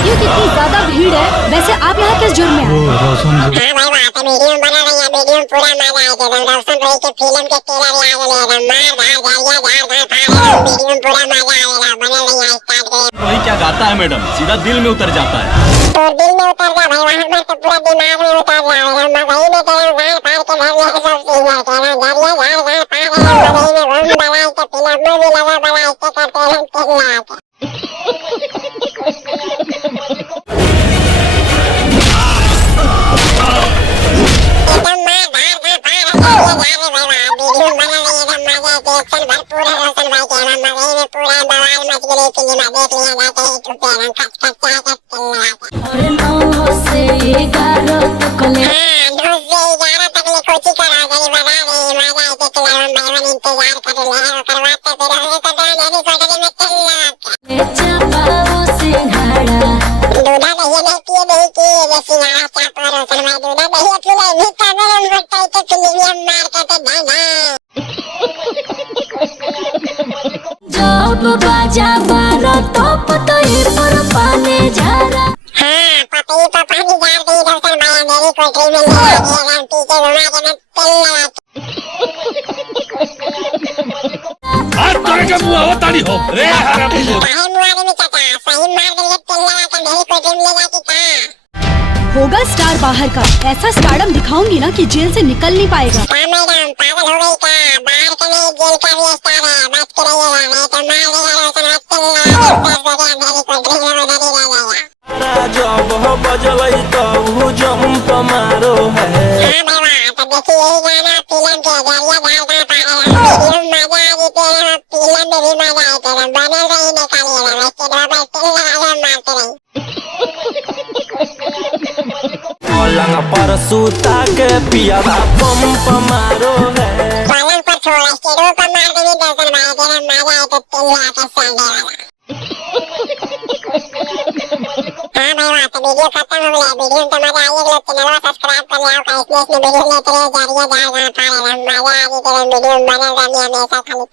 शादियों की इतनी ज्यादा भीड़ है, वैसे आप यहाँ किस जुर्म में आए? हाँ भाई बात है, वीडियो बना रही है, वीडियो पूरा मजा आएगा। रोशन भाई के फिल्म के ट्रेलर याद लेगा, मार धार जारिया वीडियो पूरा मजा आएगा। बने रहिए, स्टार्ट करें। वही क्या गाता है मैडम, सीधा दिल में उतर जाता है। तो दिल में उतर जा भाई, वहाँ तो पूरा दिमाग में उतर जाएगा। मगही में तेरा गाड़ पार के भर ले सब सिंगर तेरा जारिया धार पार मगही में हम बनाए के फिल्म में भी लगा बनाए के करते हैं तेरा। बाजा बारो तो पतई पर पाने जा रहा। हाँ पतई पर पानी झाड़ दी दर्शन भाई, मेरी कोठरी में ले आ गया पीछे घुमा के मैं तेल लगा। आज तोरे के मुंह अवतारी हो रे हराम। भाई मुआरे में चाचा सही मार देंगे, तेल लगा के मेरी कोठरी में ले जाके कहां होगा स्टार बाहर का, ऐसा स्टारडम दिखाऊंगी ना कि जेल से निकल नहीं पाएगा। क्या मैडम पागल हो गई क्या? बाहर का नहीं जेल का भी स्टार है, बच के रहिएगा नहीं तो मार देगा रोशन मेरी कोठरी में उधर ही रह जाएगा। जब हो बजबै तो जंप मारो है। हाँ भाई तो देखिए यही गाना फिल्म के जरिए डालता पाएगा, वीडियो में मजा आ रही है, फिल्म में भी मजा आए तेरा। बने रही निकालिएगा, वैसे डबल तेल लगा मारते रही। पलंग पर सूता के पिया पंप मारो है। पलंग पर छोड़ा स्टेरो पर मार देंगे दर्शन भाई, तेरा मजा आए तो तेल लगा के संडे वाला। हाँ भाई बात है, वीडियो खत्म हो गया। वीडियो तो मजा आई है, चैनल को सब्सक्राइब कर लिया। इसमें वीडियो लेते रहे, जरिए जा रहा है, मजा आ रही है, वीडियो बना रही है हमेशा खाली।